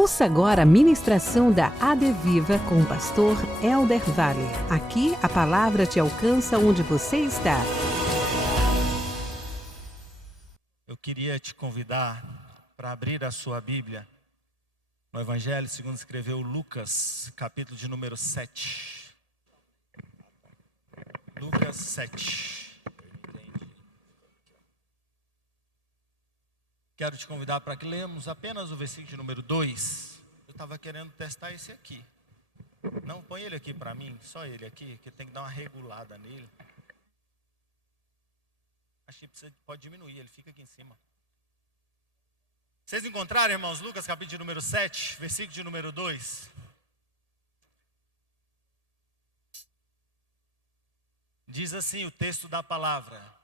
Ouça agora a ministração da ADVIVA com o pastor Elder Vale. Aqui a palavra te alcança onde você está. Eu queria te convidar para abrir a sua Bíblia no Evangelho segundo escreveu Lucas, capítulo de número 7. Lucas 7. Quero te convidar para que lemos apenas o versículo de número 2. Eu estava querendo testar esse aqui. Não, põe ele aqui para mim, só ele aqui, que tem que dar uma regulada nele. Acho que pode diminuir, ele fica aqui em cima. Vocês encontraram, irmãos, Lucas capítulo de número 7, versículo de número 2? Diz assim o texto da palavra: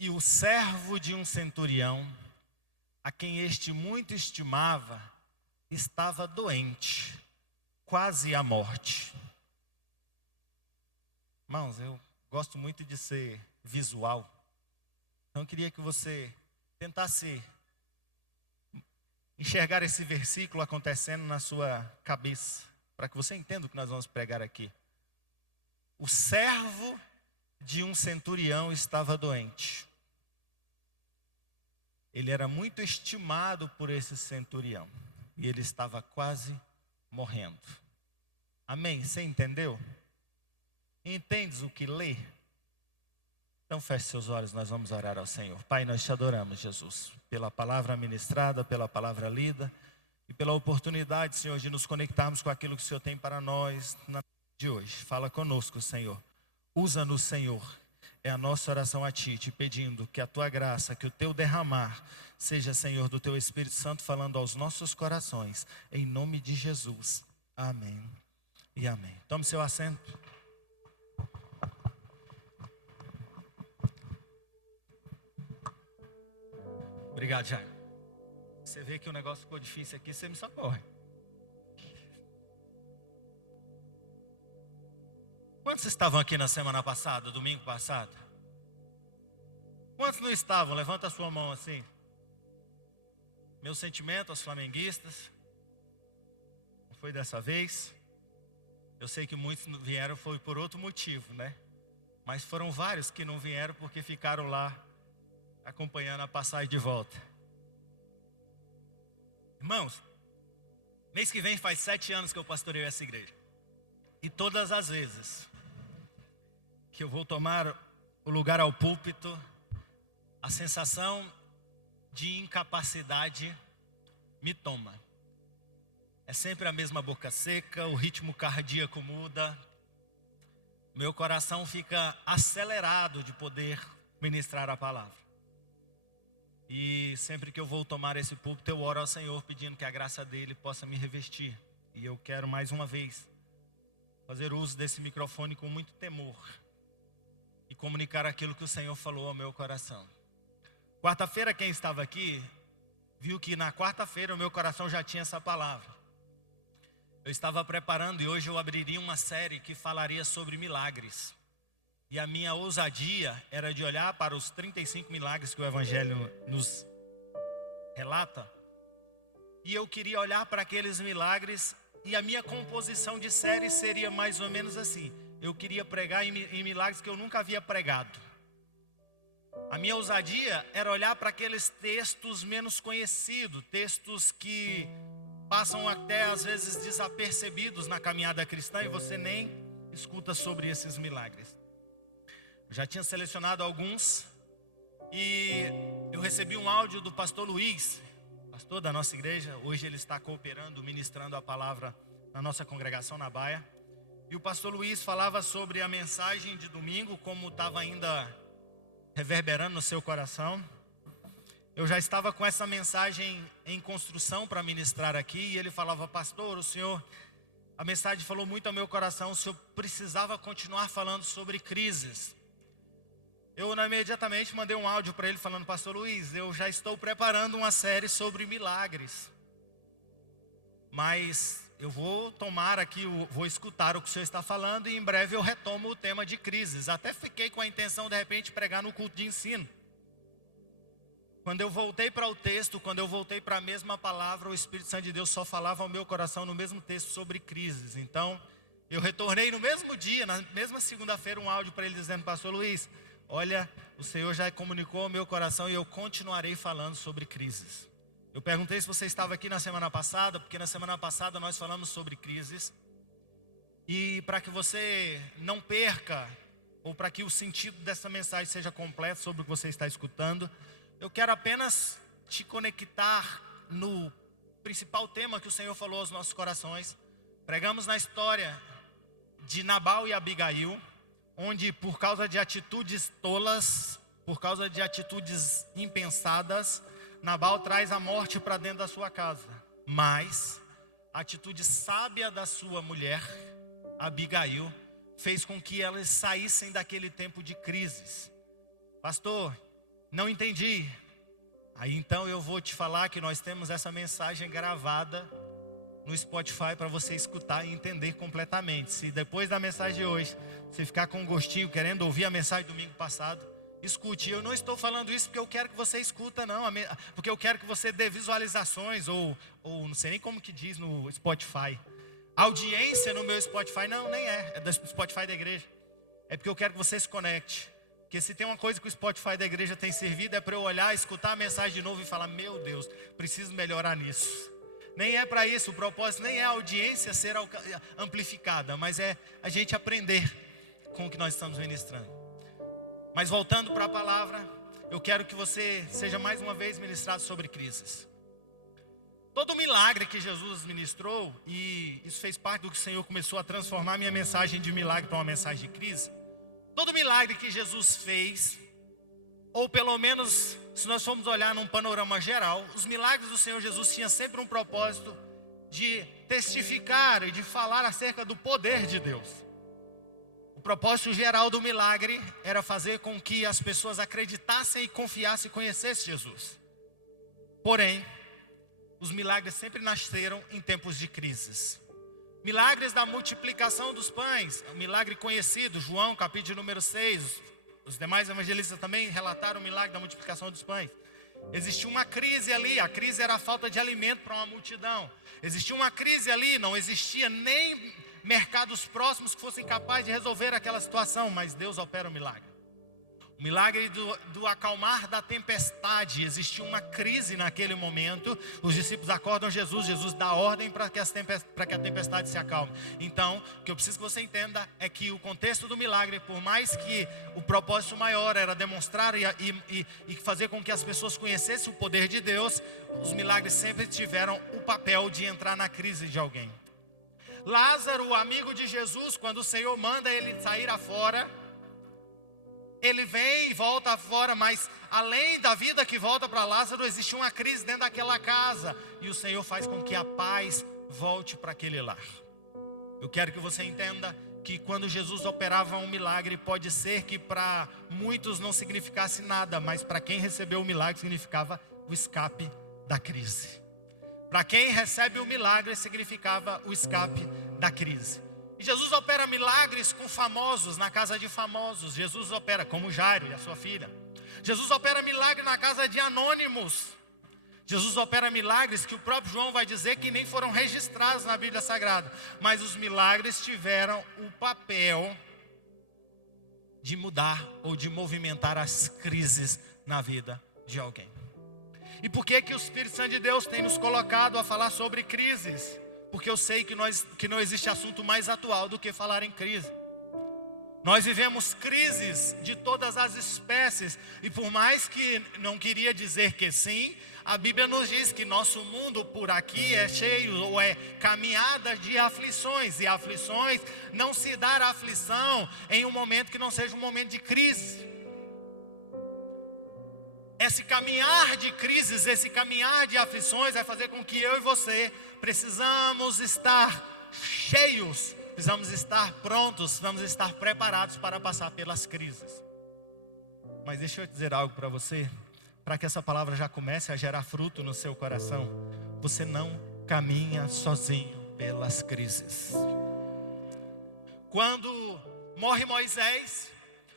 e o servo de um centurião, a quem este muito estimava, estava doente, quase à morte. Irmãos, eu gosto muito de ser visual, então eu queria que você tentasse enxergar esse versículo acontecendo na sua cabeça, para que você entenda o que nós vamos pregar aqui. O servo de um centurião estava doente. Ele era muito estimado por esse centurião e ele estava quase morrendo. Amém? Você entendeu? Entendes o que lê? Então feche seus olhos, nós vamos orar ao Senhor. Pai, nós te adoramos, Jesus, pela palavra ministrada, pela palavra lida e pela oportunidade, Senhor, de nos conectarmos com aquilo que o Senhor tem para nós na noite de hoje. Fala conosco, Senhor. Usa-nos, Senhor. É a nossa oração a Ti, te pedindo que a Tua graça, que o Teu derramar, seja, Senhor, do Teu Espírito Santo falando aos nossos corações, em nome de Jesus. Amém e amém. Tome seu assento. Obrigado, Jair. Você vê que o negócio ficou difícil aqui, você me socorre. Quantos estavam aqui na semana passada, domingo passado? Quantos não estavam? Levanta a sua mão assim. Meu sentimento aos flamenguistas. Não foi dessa vez. Eu sei que muitos vieram foi por outro motivo, né? Mas foram vários que não vieram porque ficaram lá acompanhando a passagem de volta. Irmãos, mês que vem faz 7 anos que eu pastoreio essa igreja. E todas as vezes que eu vou tomar o lugar ao púlpito, a sensação de incapacidade me toma. É sempre a mesma boca seca, o ritmo cardíaco muda, meu coração fica acelerado de poder ministrar a palavra. E sempre que eu vou tomar esse púlpito, eu oro ao Senhor pedindo que a graça dele possa me revestir. E eu quero mais uma vez fazer uso desse microfone com muito temor e comunicar aquilo que o Senhor falou ao meu coração. Quarta-feira, quem estava aqui, viu que na quarta-feira o meu coração já tinha essa palavra. Eu estava preparando e hoje eu abriria uma série que falaria sobre milagres. E a minha ousadia era de olhar para os 35 milagres que o Evangelho nos relata. E eu queria olhar para aqueles milagres e a minha composição de série seria mais ou menos assim. Eu queria pregar em milagres que eu nunca havia pregado. A minha ousadia era olhar para aqueles textos menos conhecidos, textos que passam até às vezes desapercebidos na caminhada cristã e você nem escuta sobre esses milagres. Já tinha selecionado alguns e eu recebi um áudio do pastor Luiz, pastor da nossa igreja. Hoje ele está cooperando, ministrando a palavra na nossa congregação na Baia. E o pastor Luiz falava sobre a mensagem de domingo, como estava ainda reverberando no seu coração. Eu já estava com essa mensagem em construção para ministrar aqui. E ele falava: pastor, a mensagem falou muito ao meu coração. O senhor precisava continuar falando sobre crises. Eu imediatamente mandei um áudio para ele falando: pastor Luiz, eu já estou preparando uma série sobre milagres. Mas eu vou tomar aqui, vou escutar o que o senhor está falando e em breve eu retomo o tema de crises. Até fiquei com a intenção de repente pregar no culto de ensino. Quando eu voltei para o texto, quando eu voltei para a mesma palavra, o Espírito Santo de Deus só falava ao meu coração no mesmo texto sobre crises. Então, eu retornei no mesmo dia, na mesma segunda-feira, um áudio para ele dizendo: Pastor Luiz, olha, o Senhor já comunicou ao meu coração e eu continuarei falando sobre crises. Eu perguntei se você estava aqui na semana passada, porque na semana passada nós falamos sobre crises. E para que você não perca, ou para que o sentido dessa mensagem seja completo sobre o que você está escutando, eu quero apenas te conectar no principal tema que o Senhor falou aos nossos corações. Pregamos na história de Nabal e Abigail, onde por causa de atitudes tolas, por causa de atitudes impensadas, Nabal traz a morte para dentro da sua casa. Mas a atitude sábia da sua mulher, Abigail, fez com que elas saíssem daquele tempo de crises. Pastor, não entendi. Aí então eu vou te falar que nós temos essa mensagem gravada no Spotify para você escutar e entender completamente. Se depois da mensagem de hoje você ficar com um gostinho querendo ouvir a mensagem do domingo passado, escute. Eu não estou falando isso porque eu quero que você escuta, não, porque eu quero que você dê visualizações ou não sei nem como que diz no Spotify. Audiência no meu Spotify, não, nem é do Spotify da igreja. É porque eu quero que você se conecte. Porque se tem uma coisa que o Spotify da igreja tem servido, é para eu olhar, escutar a mensagem de novo e falar: meu Deus, preciso melhorar nisso. Nem é para isso, o propósito nem é a audiência ser amplificada, mas é a gente aprender com o que nós estamos ministrando. Mas voltando para a palavra, eu quero que você seja mais uma vez ministrado sobre crises. Todo milagre que Jesus ministrou, e isso fez parte do que o Senhor começou a transformar minha mensagem de milagre para uma mensagem de crise. Todo milagre que Jesus fez, ou pelo menos se nós formos olhar num panorama geral, os milagres do Senhor Jesus tinham sempre um propósito de testificar e de falar acerca do poder de Deus. O propósito geral do milagre era fazer com que as pessoas acreditassem e confiassem e conhecessem Jesus. Porém, os milagres sempre nasceram em tempos de crises. Milagres da multiplicação dos pães, um milagre conhecido, João capítulo número 6, os demais evangelistas também relataram o milagre da multiplicação dos pães. Existia uma crise ali, a crise era a falta de alimento para uma multidão. Existia uma crise ali, não existia nem mercados próximos que fossem capazes de resolver aquela situação, mas Deus opera o milagre. O milagre do acalmar da tempestade. Existia uma crise naquele momento. Os discípulos acordam Jesus dá ordem para que a tempestade se acalme. Então, o que eu preciso que você entenda é que o contexto do milagre, por mais que o propósito maior era demonstrar e fazer com que as pessoas conhecessem o poder de Deus, os milagres sempre tiveram o papel de entrar na crise de alguém. Lázaro, o amigo de Jesus, quando o Senhor manda ele sair afora, ele vem e volta fora, mas além da vida que volta para Lázaro, existe uma crise dentro daquela casa. E o Senhor faz com que a paz volte para aquele lar. Eu quero que você entenda que quando Jesus operava um milagre, pode ser que para muitos não significasse nada, mas para quem recebeu o milagre significava o escape da crise. Para quem recebe o milagre significava o escape da crise. E Jesus opera milagres com famosos, na casa de famosos. Jesus opera como Jairo e a sua filha. Jesus opera milagre na casa de anônimos. Jesus opera milagres que o próprio João vai dizer que nem foram registrados na Bíblia Sagrada. Mas os milagres tiveram o papel de mudar ou de movimentar as crises na vida de alguém. E por que o Espírito Santo de Deus tem nos colocado a falar sobre crises? Porque eu sei que não existe assunto mais atual do que falar em crise. Nós vivemos crises de todas as espécies. E por mais que não queria dizer que sim, a Bíblia nos diz que nosso mundo por aqui é cheio ou é caminhada de aflições. E aflições, não se dar aflição em um momento que não seja um momento de crise. Esse caminhar de crises, esse caminhar de aflições vai fazer com que eu e você precisamos estar cheios, precisamos estar prontos, precisamos estar preparados para passar pelas crises. Mas deixa eu dizer algo para você, para que essa palavra já comece a gerar fruto no seu coração. Você não caminha sozinho pelas crises. Quando morre Moisés,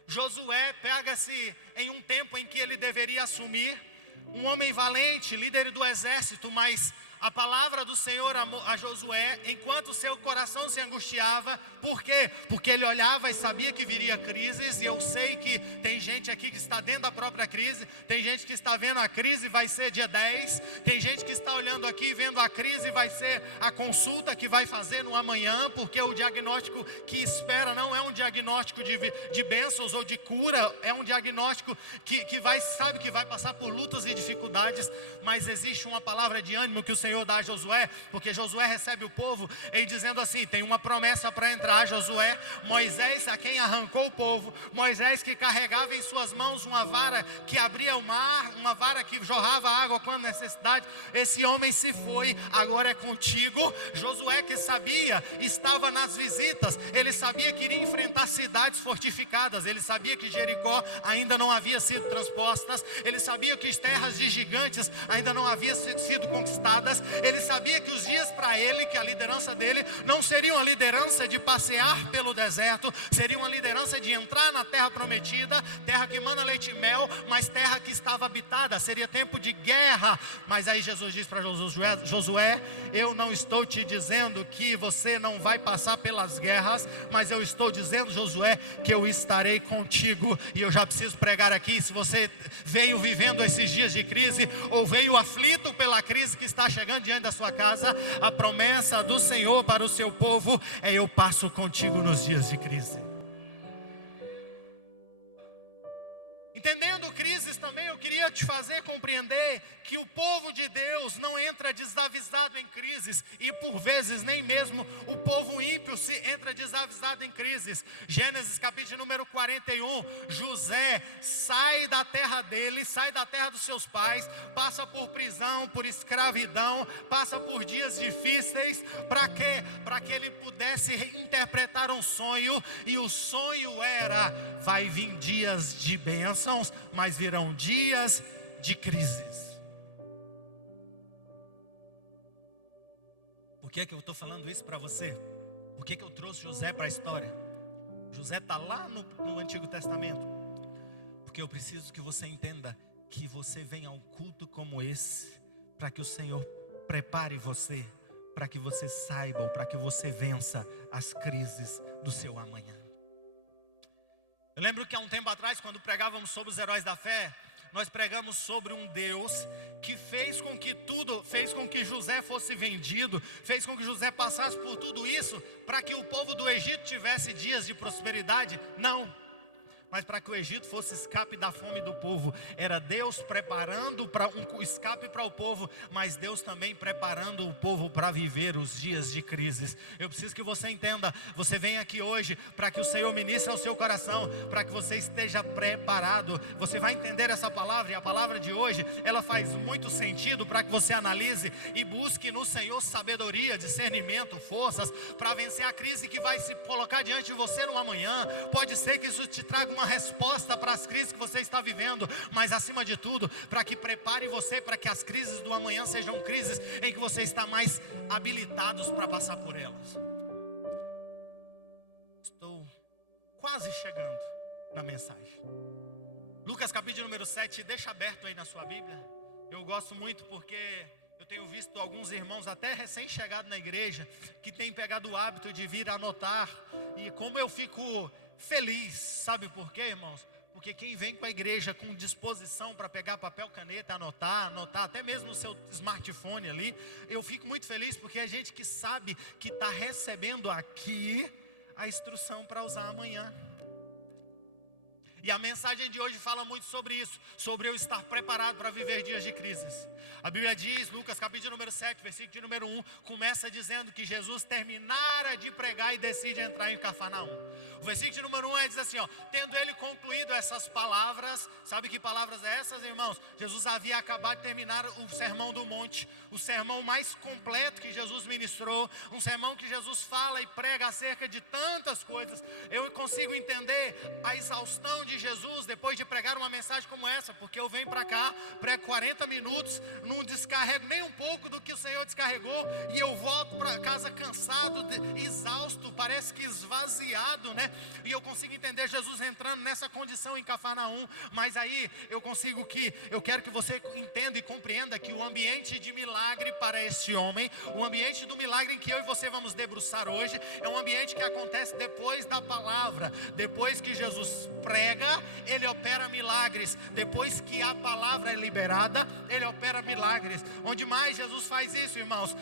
Josué pega-se em um tempo em que ele deveria assumir um homem valente, líder do exército, mas a palavra do Senhor a Josué, enquanto seu coração se angustiava, por quê? Porque ele olhava e sabia que viria crises, e eu sei que tem gente aqui que está dentro da própria crise, tem gente que está vendo a crise vai ser dia 10, tem gente que está olhando aqui vendo a crise vai ser a consulta que vai fazer no amanhã, porque o diagnóstico que espera não é um diagnóstico de bênçãos ou de cura, é um diagnóstico que vai passar por lutas e dificuldades, mas existe uma palavra de ânimo que o Senhor dá a Josué, porque Josué recebe o povo em dizendo assim, tem uma promessa para entrar, Josué, Moisés a quem arrancou o povo, Moisés que carregava em suas mãos uma vara que abria o mar, uma vara que jorrava água quando necessidade, esse homem se foi, agora é contigo. Josué que sabia, estava nas visitas, ele sabia que iria enfrentar cidades fortificadas, ele sabia que Jericó ainda não havia sido transpostas, ele sabia que as terras de gigantes ainda não haviam sido conquistadas, ele sabia que os dias para ele, que a liderança dele não seria uma liderança de passear pelo deserto, seria uma liderança de entrar na terra prometida, terra que emana leite e mel, mas terra que estava habitada, seria tempo de guerra. Mas aí Jesus diz para Josué, eu não estou te dizendo que você não vai passar pelas guerras, mas eu estou dizendo, Josué, que eu estarei contigo. E eu já preciso pregar aqui, se você veio vivendo esses dias de crise, ou veio aflito pela crise que está chegando diante da sua casa, a promessa do Senhor para o seu povo é: eu passo contigo nos dias de crise. Entendendo crises também, eu queria te fazer compreender que o povo de Deus não entra desavisado em crises, e por vezes nem mesmo o povo ímpio se entra desavisado em crises. Gênesis capítulo número 41, José sai da terra dele, sai da terra dos seus pais, passa por prisão, por escravidão, passa por dias difíceis, para quê? Para que ele pudesse interpretar um sonho, e o sonho era: vai vir dias de bênçãos, mas virão dias de crises. Por que eu estou falando isso para você? Por que eu trouxe José para a história? José está lá no Antigo Testamento, porque eu preciso que você entenda que você venha a um culto como esse, para que o Senhor prepare você, para que você saiba, ou para que você vença as crises do seu amanhã. Eu lembro que há um tempo atrás, quando pregávamos sobre os heróis da fé, nós pregamos sobre um Deus que fez com que José fosse vendido, fez com que José passasse por tudo isso, para que o povo do Egito tivesse dias de prosperidade? Não, mas para que o Egito fosse escape da fome do povo. Era Deus preparando para um escape para o povo, mas Deus também preparando o povo para viver os dias de crises. Eu preciso que você entenda, você vem aqui hoje para que o Senhor ministre ao seu coração, para que você esteja preparado. Você vai entender essa palavra, e a palavra de hoje, ela faz muito sentido para que você analise e busque no Senhor sabedoria, discernimento, forças, para vencer a crise que vai se colocar diante de você no amanhã. Pode ser que isso te traga uma resposta para as crises que você está vivendo, mas acima de tudo, para que prepare você para que as crises do amanhã sejam crises em que você está mais habilitados para passar por elas. Estou quase chegando na mensagem. Lucas capítulo número 7, deixa aberto aí na sua Bíblia. Eu gosto muito porque eu tenho visto alguns irmãos até recém-chegados na igreja que têm pegado o hábito de vir anotar, e como eu fico feliz, sabe por quê, irmãos? Porque quem vem com a igreja com disposição para pegar papel, caneta, anotar até mesmo no seu smartphone ali, eu fico muito feliz, porque é gente que sabe que está recebendo aqui a instrução para usar amanhã. E a mensagem de hoje fala muito sobre isso, sobre eu estar preparado para viver dias de crises. A Bíblia diz, Lucas capítulo número 7, versículo de número 1, começa dizendo que Jesus terminara de pregar e decide entrar em Cafarnaum. O versículo de número 1 diz assim, tendo ele concluído essas palavras, sabe que palavras é essas, irmãos? Jesus havia acabado de terminar o sermão do monte, o sermão mais completo que Jesus ministrou, um sermão que Jesus fala e prega acerca de tantas coisas. Eu consigo entender a exaustão de de Jesus, depois de pregar uma mensagem como essa, porque eu venho para cá, prego 40 minutos, não descarrego nem um pouco do que o Senhor descarregou, e eu volto para casa cansado, exausto, parece que esvaziado, né? E eu consigo entender Jesus entrando nessa condição em Cafarnaum, mas aí eu quero que você entenda e compreenda que o ambiente de milagre para este homem, o ambiente do milagre em que eu e você vamos debruçar hoje, é um ambiente que acontece depois da palavra. Depois que Jesus prega, ele opera milagres. Depois que a palavra é liberada, ele opera milagres. Onde mais Jesus faz isso, irmãos?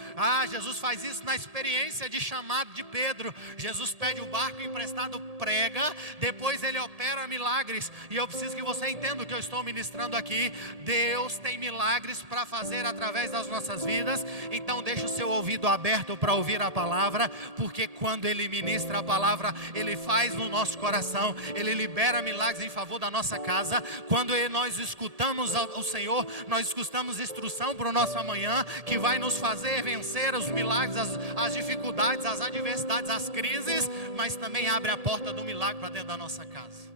Jesus faz isso na experiência de chamado de Pedro. Jesus pede o barco emprestado, prega, depois ele opera milagres. E eu preciso que você entenda o que eu estou ministrando aqui. Deus tem milagres para fazer através das nossas vidas. Então deixa o seu ouvido aberto para ouvir a palavra, porque quando ele ministra a palavra, ele faz no nosso coração, ele libera milagres em favor da nossa casa. Quando nós escutamos o Senhor, nós escutamos instrução para o nosso amanhã, que vai nos fazer vencer os milagres, as dificuldades, as adversidades, as crises, mas também abre a porta do milagre para dentro da nossa casa.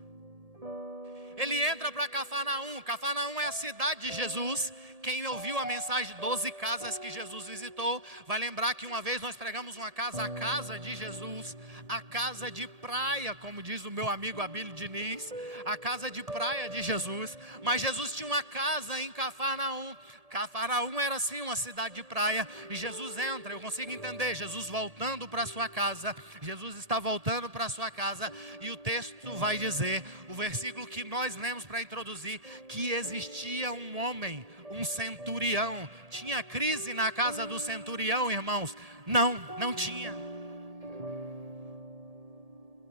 Ele entra para Cafarnaum. Cafarnaum é a cidade de Jesus. Quem ouviu a mensagem de 12 casas que Jesus visitou, vai lembrar que uma vez nós pregamos uma casa, a casa de Jesus, a casa de praia, como diz o meu amigo Abílio Diniz, a casa de praia de Jesus. Mas Jesus tinha uma casa em Cafarnaum. Cafarnaum era sim uma cidade de praia, e Jesus entra, eu consigo entender, Jesus voltando para sua casa, Jesus está voltando para sua casa, e o texto vai dizer, o versículo que nós lemos para introduzir, que existia um homem, um centurião. Tinha crise na casa do centurião, irmãos? Não tinha.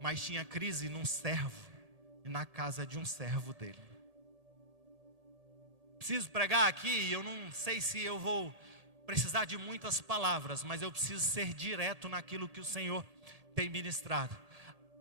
Mas tinha crise num servo, na casa de um servo dele. Preciso pregar aqui, eu não sei se eu vou precisar de muitas palavras, mas eu preciso ser direto naquilo que o Senhor tem ministrado.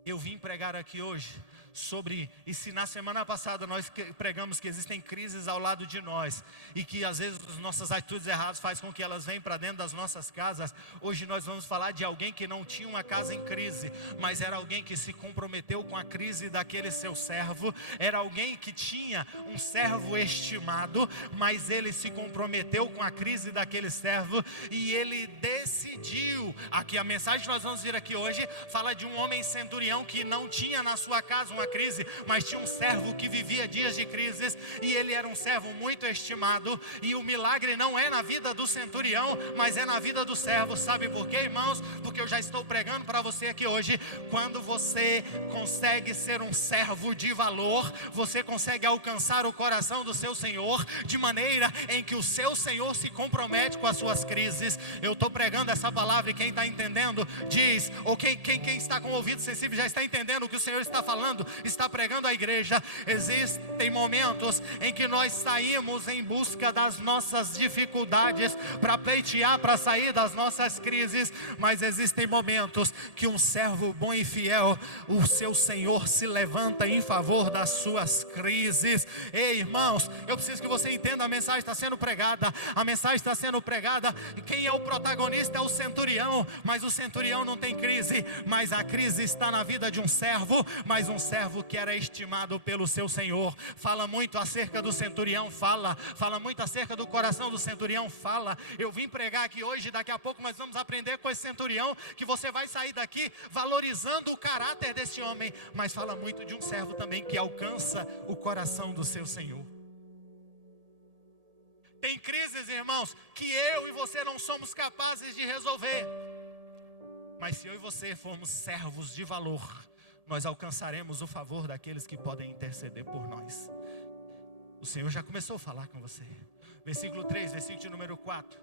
Eu vim pregar aqui hoje sobre, e se na semana passada nós pregamos que existem crises ao lado de nós, e que às vezes as nossas atitudes erradas fazem com que elas venham para dentro das nossas casas, hoje nós vamos falar de alguém que não tinha uma casa em crise, mas era alguém que se comprometeu com a crise daquele seu servo. Era alguém que tinha um servo estimado, mas ele se comprometeu com a crise daquele servo, e ele decidiu, aqui a mensagem que nós vamos ver aqui hoje, fala de um homem centurião que não tinha na sua casa uma crise, mas tinha um servo que vivia dias de crises, e ele era um servo muito estimado. E o milagre não é na vida do centurião, mas é na vida do servo. Sabe por quê, irmãos? Porque eu já estou pregando para você aqui hoje. Quando você consegue ser um servo de valor, você consegue alcançar o coração do seu Senhor, de maneira em que o seu Senhor se compromete com as suas crises. Eu estou pregando essa palavra, e quem está entendendo diz, ou quem está com o ouvido sensível já está entendendo o que o Senhor está falando, está pregando à igreja. Existem momentos em que nós saímos em busca das nossas dificuldades, para pleitear, para sair das nossas crises, mas existem momentos que um servo bom e fiel, o seu Senhor se levanta em favor das suas crises. Ei, irmãos, eu preciso que você entenda, a mensagem está sendo pregada, a mensagem está sendo pregada, e quem é o protagonista é o centurião, mas o centurião não tem crise, mas a crise está na vida de um servo, mas um servo que era estimado pelo seu Senhor. Fala muito acerca do centurião, fala muito acerca do coração do centurião, fala. Eu vim pregar aqui hoje, daqui a pouco nós vamos aprender com esse centurião, que você vai sair daqui valorizando o caráter desse homem, mas fala muito de um servo também que alcança o coração do seu Senhor. Tem crises, irmãos, que eu e você não somos capazes de resolver, mas se eu e você formos servos de valor, nós alcançaremos o favor daqueles que podem interceder por nós. O Senhor já começou a falar com você. Versículo 3, versículo de número 4.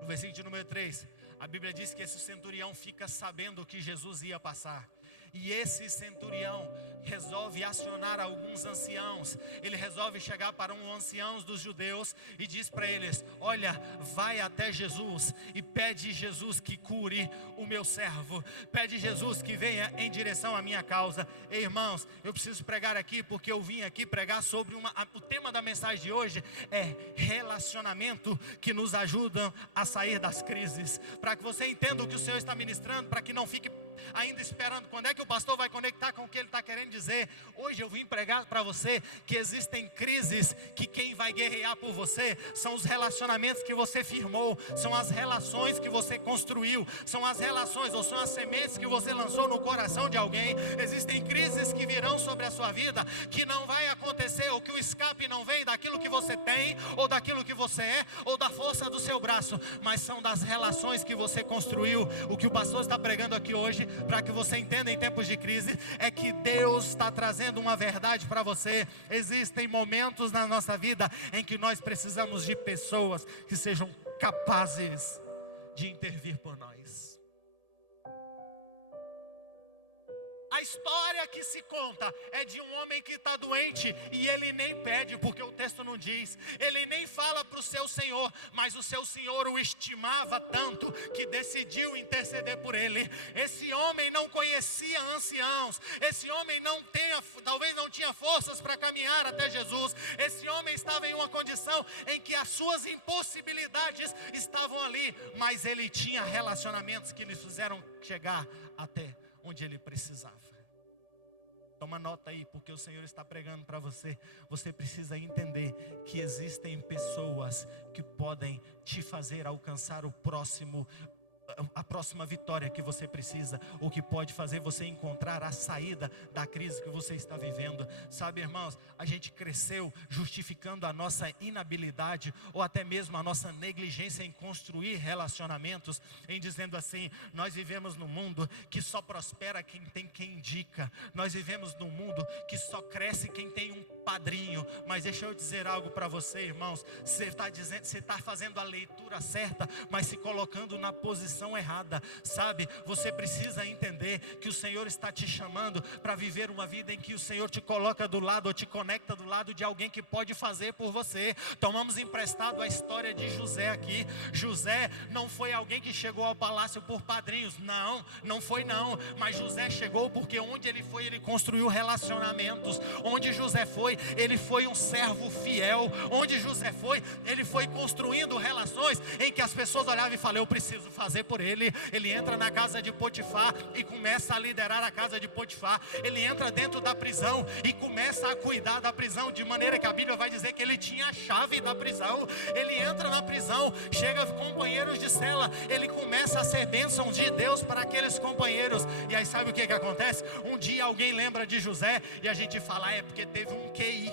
No versículo de número 3, a Bíblia diz que esse centurião fica sabendo que Jesus ia passar. E esse centurião resolve acionar alguns anciãos. Ele resolve chegar para um ancião dos judeus e diz para eles: olha, vai até Jesus e pede Jesus que cure o meu servo. Pede Jesus que venha em direção à minha causa. Ei, irmãos, eu preciso pregar aqui porque eu vim aqui pregar sobre o tema da mensagem de hoje é relacionamento que nos ajudam a sair das crises. Para que você entenda o que o Senhor está ministrando, para que não fique ainda esperando quando é que o pastor vai conectar com o que ele está querendo dizer. Hoje eu vim pregar para você que existem crises que quem vai guerrear por você são os relacionamentos que você firmou, são as relações que você construiu, são as relações ou são as sementes que você lançou no coração de alguém. Existem crises que virão sobre a sua vida que não vai acontecer, ou que o escape não vem daquilo que você tem, ou daquilo que você é, ou da força do seu braço, mas são das relações que você construiu. O que o pastor está pregando aqui hoje, para que você entenda em tempos de crise, é que Deus está trazendo uma verdade para você. Existem momentos na nossa vida em que nós precisamos de pessoas que sejam capazes de intervir por nós. A história que se conta é de um homem que está doente e ele nem pede, porque o texto não diz. Ele nem fala para o seu senhor, mas o seu senhor o estimava tanto que decidiu interceder por ele. Esse homem não conhecia anciãos. Esse homem talvez não tinha forças para caminhar até Jesus. Esse homem estava em uma condição em que as suas impossibilidades estavam ali, mas ele tinha relacionamentos que lhe fizeram chegar até onde ele precisava. Toma nota aí, porque o Senhor está pregando para você. Você precisa entender que existem pessoas que podem te fazer alcançar a próxima vitória que você precisa, ou que pode fazer você encontrar a saída da crise que você está vivendo. Sabe, irmãos, a gente cresceu justificando a nossa inabilidade, ou até mesmo a nossa negligência em construir relacionamentos, em dizendo assim: nós vivemos num mundo que só prospera quem tem quem indica, nós vivemos num mundo que só cresce quem tem um padrinho. Mas deixa eu dizer algo para você, irmãos, você está fazendo a leitura certa, mas se colocando na posição errada. Sabe, você precisa entender que o Senhor está te chamando para viver uma vida em que o Senhor te coloca do lado, ou te conecta do lado de alguém que pode fazer por você. Tomamos emprestado a história de José aqui. José não foi alguém que chegou ao palácio por padrinhos, não foi, mas José chegou porque onde ele foi, ele construiu relacionamentos. Onde José foi, ele foi um servo fiel. Onde José foi, ele foi construindo relações em que as pessoas olhavam e falavam: eu preciso fazer por ele. Ele entra na casa de Potifar e começa a liderar a casa de Potifar. Ele entra dentro da prisão e começa a cuidar da prisão, de maneira que a Bíblia vai dizer que ele tinha a chave da prisão. Ele entra na prisão, chega companheiros de cela, ele começa a ser bênção de Deus para aqueles companheiros. E aí sabe o que acontece? Um dia alguém lembra de José e a gente fala: é porque teve um QI.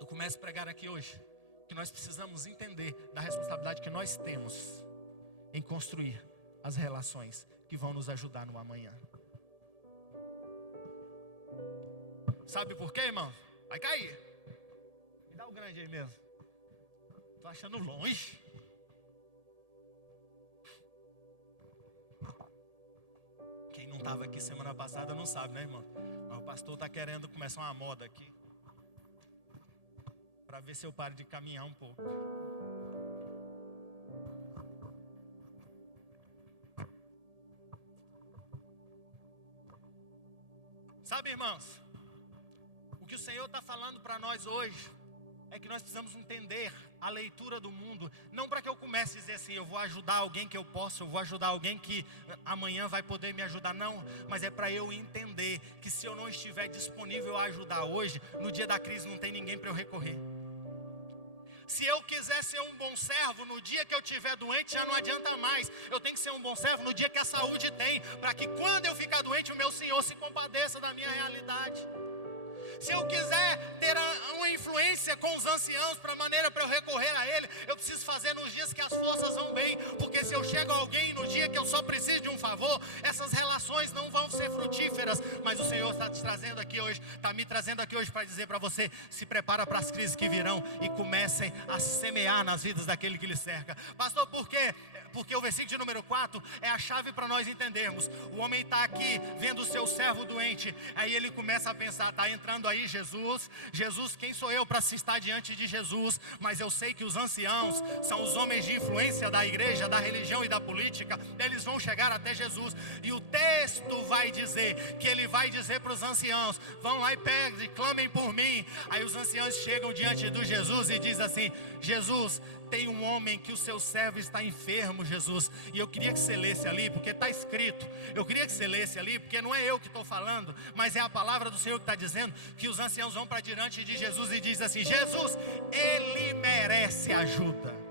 Eu começo a pregar aqui hoje que nós precisamos entender da responsabilidade que nós temos em construir as relações que vão nos ajudar no amanhã. Sabe por quê, irmão? Vai cair. Me dá o grande aí mesmo. Tô achando longe. Quem não estava aqui semana passada não sabe, né, irmão? Mas o pastor está querendo começar uma moda aqui, para ver se eu paro de caminhar um pouco. Sabe, irmãos, o que o Senhor está falando para nós hoje é que nós precisamos entender a leitura do mundo. Não para que eu comece a dizer assim: eu vou ajudar alguém que eu posso, eu vou ajudar alguém que amanhã vai poder me ajudar. Não, mas é para eu entender que se eu não estiver disponível a ajudar hoje, no dia da crise não tem ninguém para eu recorrer. Se eu quiser ser um bom servo, no dia que eu estiver doente já não adianta mais. Eu tenho que ser um bom servo no dia que a saúde tem, para que quando eu ficar doente o meu Senhor se compadeça da minha realidade. Se eu quiser ter uma influência com os anciãos, para maneira para eu recorrer a Ele, eu preciso fazer nos dias que as forças vão bem. Porque se eu chego a alguém no dia que eu só preciso de um favor, essas relações não vão ser frutíferas. Mas o Senhor está te trazendo aqui hoje, está me trazendo aqui hoje para dizer para você: se prepara para as crises que virão e comecem a semear nas vidas daquele que lhe cerca. Pastor, por quê? Porque o versículo de número 4 é a chave para nós entendermos. O homem está aqui vendo o seu servo doente. Aí ele começa a pensar: está entrando aí Jesus, quem sou eu para se estar diante de Jesus? Mas eu sei que os anciãos são os homens de influência da igreja, da religião e da política. Eles vão chegar até Jesus, e o texto vai dizer que ele vai dizer para os anciãos: vão lá e peguem, clamem por mim. Aí os anciãos chegam diante de Jesus e diz assim: Jesus, tem um homem que o seu servo está enfermo, Jesus. E eu queria que você lesse ali, porque está escrito. Eu queria que você lesse ali, porque não é eu que estou falando, mas é a palavra do Senhor que está dizendo que os anciãos vão para diante de Jesus e diz assim: Jesus, ele merece ajuda.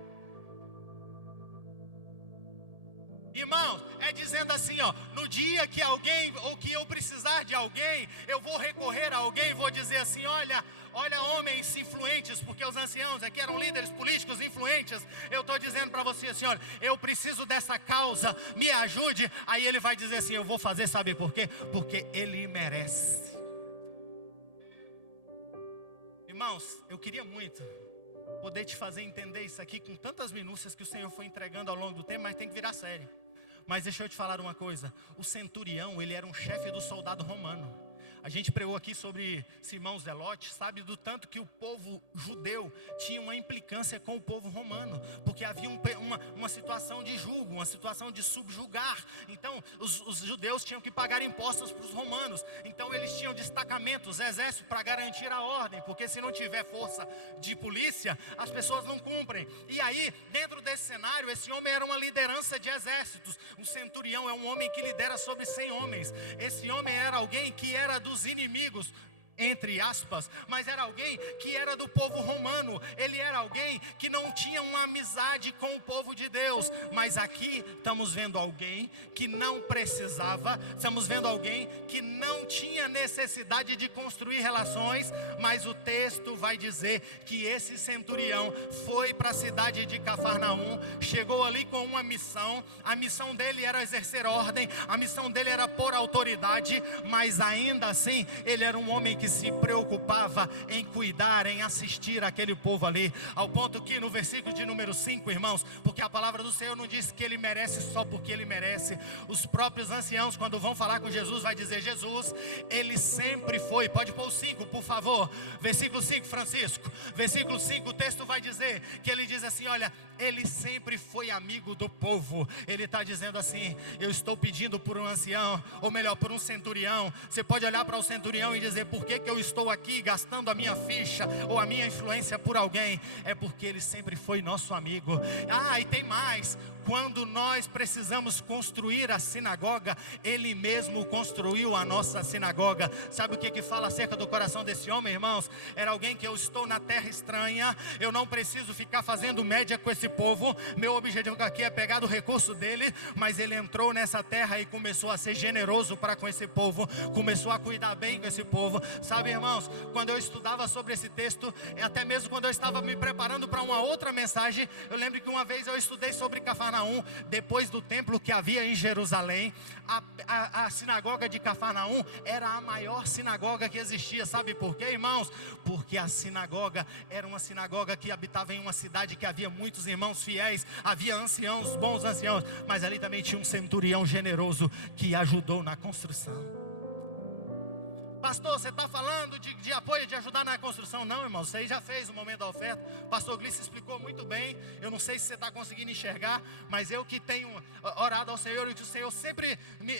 Irmãos, é dizendo assim, ó, no dia que alguém, ou que eu precisar de alguém, eu vou recorrer a alguém, vou dizer assim: olha homens influentes, porque os anciãos aqui eram líderes políticos influentes. Eu estou dizendo para você assim: olha, eu preciso dessa causa, me ajude. Aí ele vai dizer assim: eu vou fazer, sabe por quê? Porque ele merece. Irmãos, eu queria muito poder te fazer entender isso aqui com tantas minúcias que o Senhor foi entregando ao longo do tempo, mas tem que virar sério. Mas deixa eu te falar uma coisa: o centurião, ele era um chefe do soldado romano. A gente pregou aqui sobre Simão Zelote, sabe do tanto que o povo judeu tinha uma implicância com o povo romano, porque havia uma situação de julgo, uma situação de subjugar. Então os judeus tinham que pagar impostos para os romanos. Então eles tinham destacamentos, exército, para garantir a ordem, porque se não tiver força de polícia, as pessoas não cumprem. E aí, dentro desse cenário, esse homem era uma liderança de exércitos. Um centurião é um homem que lidera sobre 100 homens. Esse homem era alguém que era dos inimigos, entre aspas, mas era alguém que era do povo romano. Ele era alguém que não tinha uma amizade com o povo de Deus. Mas aqui estamos vendo alguém que não precisava, estamos vendo alguém que não tinha necessidade de construir relações. Mas o texto vai dizer que esse centurião foi para a cidade de Cafarnaum, chegou ali com uma missão. A missão dele era exercer ordem, a missão dele era pôr autoridade, mas ainda assim ele era um homem que se preocupava em cuidar, em assistir aquele povo ali, ao ponto que no versículo de número 5, irmãos, porque a palavra do Senhor não diz que ele merece só porque ele merece. Os próprios anciãos, quando vão falar com Jesus, vai dizer: Jesus, ele sempre foi. Pode pôr o 5, por favor, versículo 5, Francisco. Versículo 5, o texto vai dizer que ele diz assim: olha, ele sempre foi amigo do povo. Ele está dizendo assim: eu estou pedindo por um ancião, ou melhor, por um centurião. Você pode olhar para o centurião e dizer: por que eu estou aqui gastando a minha ficha ou a minha influência por alguém? É porque ele sempre foi nosso amigo. E tem mais: quando nós precisamos construir a sinagoga, ele mesmo construiu a nossa sinagoga. Sabe o que fala acerca do coração desse homem, irmãos? Era alguém que: eu estou na terra estranha, eu não preciso ficar fazendo média com esse povo, meu objetivo aqui é pegar do recurso dele. Mas ele entrou nessa terra e começou a ser generoso para com esse povo, começou a cuidar bem com esse povo. Sabe, irmãos, quando eu estudava sobre esse texto, até mesmo quando eu estava me preparando para uma outra mensagem, eu lembro que uma vez eu estudei sobre Cafarnaum. Depois do templo que havia em Jerusalém, a sinagoga de Cafarnaum era a maior sinagoga que existia. Sabe por quê, irmãos? Porque a sinagoga era uma sinagoga que habitava em uma cidade que havia muitos irmãos fiéis, havia anciãos, bons anciãos, mas ali também tinha um centurião generoso que ajudou na construção. Pastor, você está falando de apoio, de ajudar na construção? Não, irmão, você já fez o momento da oferta. Pastor Glice explicou muito bem. Eu não sei se você está conseguindo enxergar, mas eu que tenho orado ao Senhor, e que o Senhor sempre me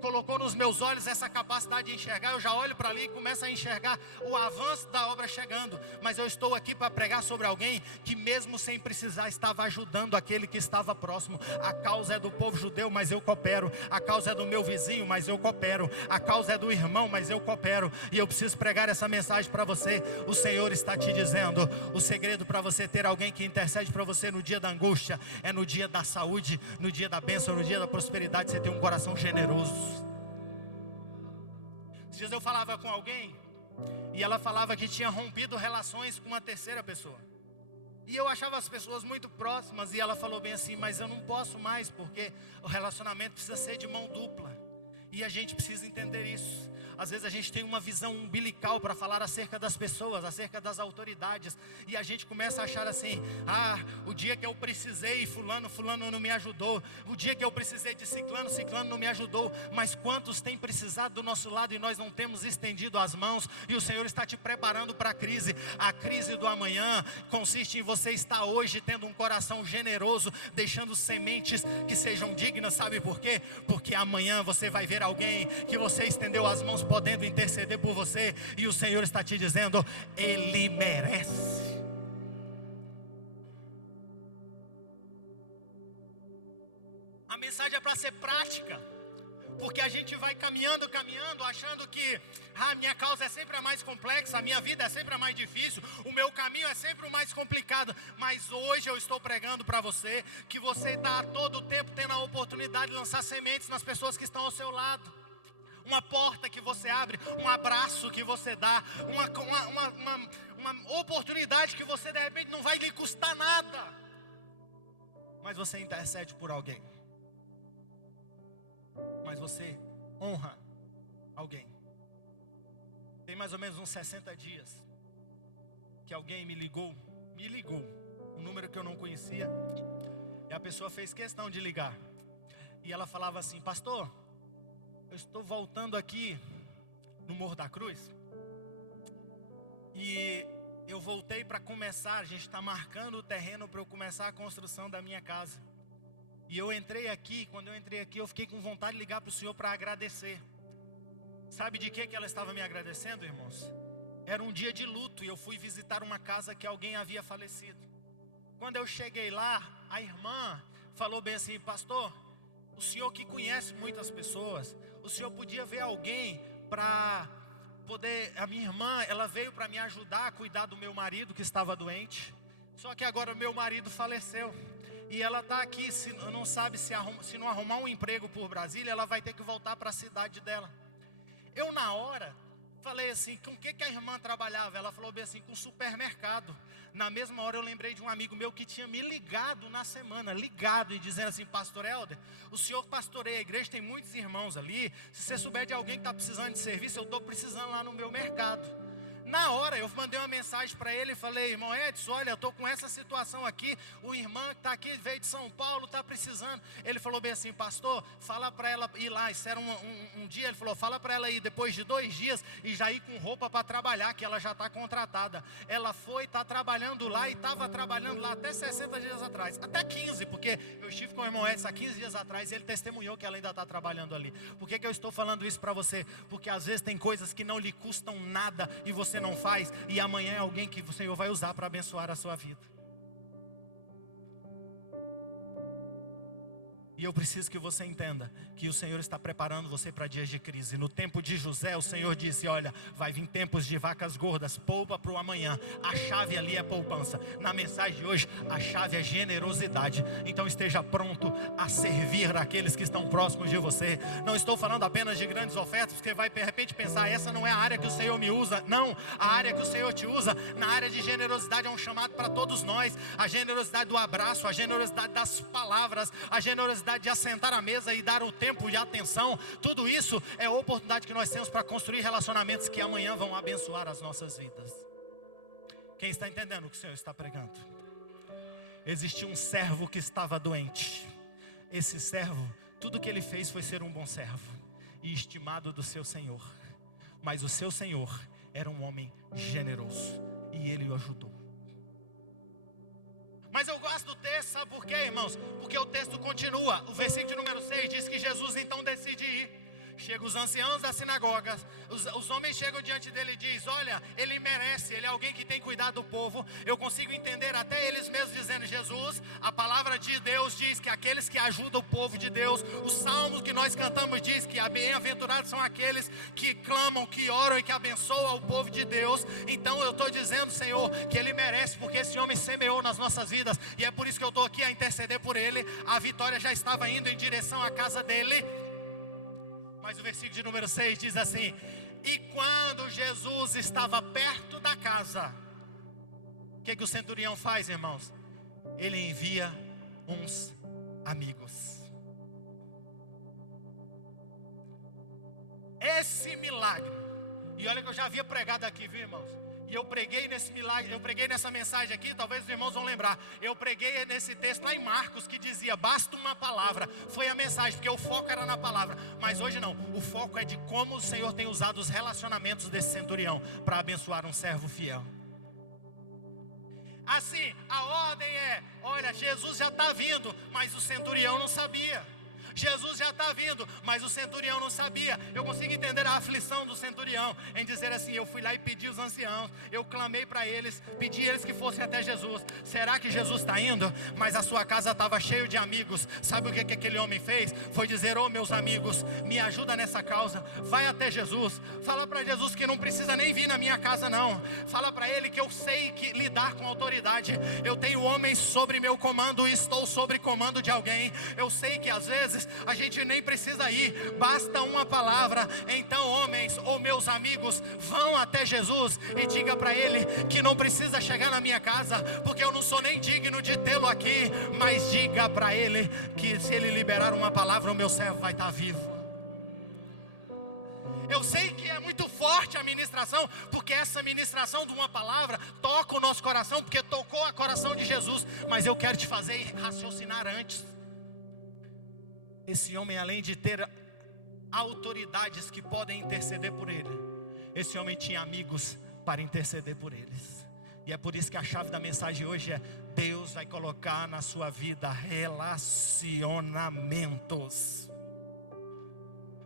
colocou nos meus olhos essa capacidade de enxergar. Eu já olho para ali e começo a enxergar o avanço da obra chegando. Mas eu estou aqui para pregar sobre alguém que, mesmo sem precisar, estava ajudando aquele que estava próximo. A causa é do povo judeu, mas eu coopero. A causa é do meu vizinho, mas eu coopero. A causa é do irmão, mas eu coopero. E eu preciso pregar essa mensagem para você. O Senhor está te dizendo: o segredo para você ter alguém que intercede para você no dia da angústia é no dia da saúde, no dia da bênção, no dia da prosperidade, você ter um coração generoso. Esses dias eu falava com alguém e ela falava que tinha rompido relações com uma terceira pessoa. E eu achava as pessoas muito próximas, e ela falou bem assim: mas eu não posso mais, porque o relacionamento precisa ser de mão dupla. E a gente precisa entender isso. Às vezes a gente tem uma visão umbilical para falar acerca das pessoas, acerca das autoridades, e a gente começa a achar assim: o dia que eu precisei, fulano não me ajudou. O dia que eu precisei de ciclano não me ajudou. Mas quantos têm precisado do nosso lado e nós não temos estendido as mãos? E o Senhor está te preparando para a crise. A crise do amanhã consiste em você estar hoje tendo um coração generoso, deixando sementes que sejam dignas. Sabe por quê? Porque amanhã você vai ver alguém que você estendeu as mãos podendo interceder por você, e o Senhor está te dizendo: ele merece. A mensagem é para ser prática. Porque a gente vai caminhando, achando que a minha causa é sempre a mais complexa, a minha vida é sempre a mais difícil, o meu caminho é sempre o mais complicado. Mas hoje eu estou pregando para você que você está a todo tempo tendo a oportunidade de lançar sementes nas pessoas que estão ao seu lado. Uma porta que você abre, um abraço que você dá, uma oportunidade que você de repente não vai lhe custar nada, mas você intercede por alguém. Mas você honra alguém. Tem mais ou menos uns 60 dias que alguém me ligou, um número que eu não conhecia, e a pessoa fez questão de ligar, e ela falava assim: pastor, eu estou voltando aqui no Morro da Cruz, e eu voltei para começar, a gente está marcando o terreno para eu começar a construção da minha casa. E eu entrei aqui, quando eu entrei aqui, eu fiquei com vontade de ligar para o Senhor para agradecer. Sabe de que ela estava me agradecendo, irmãos? Era um dia de luto e eu fui visitar uma casa que alguém havia falecido. Quando eu cheguei lá, a irmã falou bem assim: pastor, o senhor que conhece muitas pessoas, o senhor podia ver alguém para poder... A minha irmã, ela veio para me ajudar a cuidar do meu marido que estava doente. Só que agora meu marido faleceu. E ela está aqui, não sabe se não arrumar um emprego por Brasília, ela vai ter que voltar para a cidade dela. Eu na hora falei assim: com o que a irmã trabalhava? Ela falou bem assim: com supermercado. Na mesma hora eu lembrei de um amigo meu que tinha me ligado na semana, e dizendo assim: pastor Helder, o senhor pastoreia a igreja, tem muitos irmãos ali, se você souber de alguém que está precisando de serviço, eu estou precisando lá no meu mercado. Na hora eu mandei uma mensagem para ele e falei: irmão Edson, olha, eu estou com essa situação aqui, o irmão que está aqui, veio de São Paulo, está precisando. Ele falou bem assim: pastor, fala para ela ir lá. Isso era um dia, ele falou: fala para ela ir depois de 2 dias e já ir com roupa para trabalhar, que ela já está contratada. Ela foi, está trabalhando lá e estava trabalhando lá até 60 dias atrás, até 15, porque eu estive com o irmão Edson há 15 dias atrás e ele testemunhou que ela ainda está trabalhando ali. Por que eu estou falando isso para você? Porque às vezes tem coisas que não lhe custam nada e você não faz, e amanhã é alguém que o Senhor vai usar para abençoar a sua vida. E eu preciso que você entenda que o Senhor está preparando você para dias de crise. No tempo de José, o Senhor disse: olha, vai vir tempos de vacas gordas, poupa para o amanhã. A chave ali é poupança. Na mensagem de hoje, a chave é generosidade. Então esteja pronto a servir aqueles que estão próximos de você. Não estou falando apenas de grandes ofertas, porque vai de repente pensar: essa não é a área que o Senhor me usa. Não, a área que o Senhor te usa, na área de generosidade, é um chamado para todos nós. A generosidade do abraço, a generosidade das palavras, a generosidade de assentar à mesa e dar o tempo de atenção. Tudo isso é a oportunidade que nós temos para construir relacionamentos que amanhã vão abençoar as nossas vidas. Quem está entendendo o que o Senhor está pregando? Existia um servo que estava doente. Esse servo, tudo que ele fez foi ser um bom servo e estimado do seu Senhor. Mas o seu Senhor era um homem generoso e ele o ajudou. Mas eu gosto do texto, sabe por quê, irmãos? Porque o texto continua. O versículo número 6 diz que Jesus então decide ir. Chegam os anciãos das sinagogas, os homens chegam diante dele e dizem: olha, ele merece, ele é alguém que tem cuidado do povo. Eu consigo entender até eles mesmos dizendo: Jesus, a palavra de Deus diz que aqueles que ajudam o povo de Deus, os salmos que nós cantamos diz que bem-aventurados são aqueles que clamam, que oram e que abençoam o povo de Deus. Então eu estou dizendo, Senhor, que ele merece, porque esse homem semeou nas nossas vidas, e é por isso que eu estou aqui a interceder por ele. A vitória já estava indo em direção à casa dele. Mas o versículo de número 6 diz assim: e quando Jesus estava perto da casa, o que o centurião faz, irmãos? Ele envia uns amigos. Esse milagre, e olha que eu já havia pregado aqui, viu, irmãos? E eu preguei nesse milagre, eu preguei nessa mensagem aqui, talvez os irmãos vão lembrar. Eu preguei nesse texto lá em Marcos que dizia: basta uma palavra. Foi a mensagem, porque o foco era na palavra. Mas hoje não, o foco é de como o Senhor tem usado os relacionamentos desse centurião para abençoar um servo fiel. Assim, a ordem é: olha, Jesus já está vindo, mas o centurião não sabia. Jesus já está vindo, mas o centurião não sabia. Eu consigo entender a aflição do centurião em dizer assim: eu fui lá e pedi os anciãos, eu clamei para eles, pedi eles que fossem até Jesus. Será que Jesus está indo? Mas a sua casa estava cheia de amigos. Sabe o que aquele homem fez? Foi dizer: ô meus amigos, me ajuda nessa causa, vai até Jesus, fala para Jesus que não precisa nem vir na minha casa não, fala para ele que eu sei que lidar com autoridade, eu tenho homens sobre meu comando, estou sobre comando de alguém, eu sei que às vezes a gente nem precisa ir, basta uma palavra. Então homens ou meus amigos, vão até Jesus e diga para ele que não precisa chegar na minha casa, porque eu não sou nem digno de tê-lo aqui, mas diga para ele que se ele liberar uma palavra, o meu servo vai estar vivo. Eu sei que é muito forte a ministração, porque essa ministração de uma palavra toca o nosso coração, porque tocou o coração de Jesus, mas eu quero te fazer raciocinar antes. Esse homem, além de ter autoridades que podem interceder por ele, esse homem tinha amigos para interceder por eles. E é por isso que a chave da mensagem hoje é: Deus vai colocar na sua vida relacionamentos.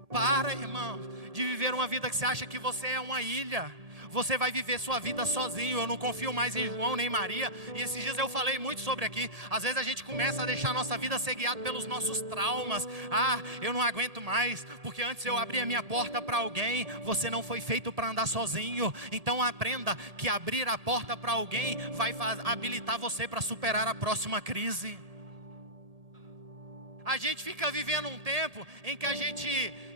Para, irmão, de viver uma vida que você acha que você é uma ilha. Você vai viver sua vida sozinho. Eu não confio mais em João nem Maria. E esses dias eu falei muito sobre aqui. Às vezes a gente começa a deixar a nossa vida ser guiada pelos nossos traumas. Eu não aguento mais, porque antes eu abri a minha porta para alguém. Você não foi feito para andar sozinho. Então aprenda que abrir a porta para alguém vai habilitar você para superar a próxima crise. A gente fica vivendo um tempo em que a gente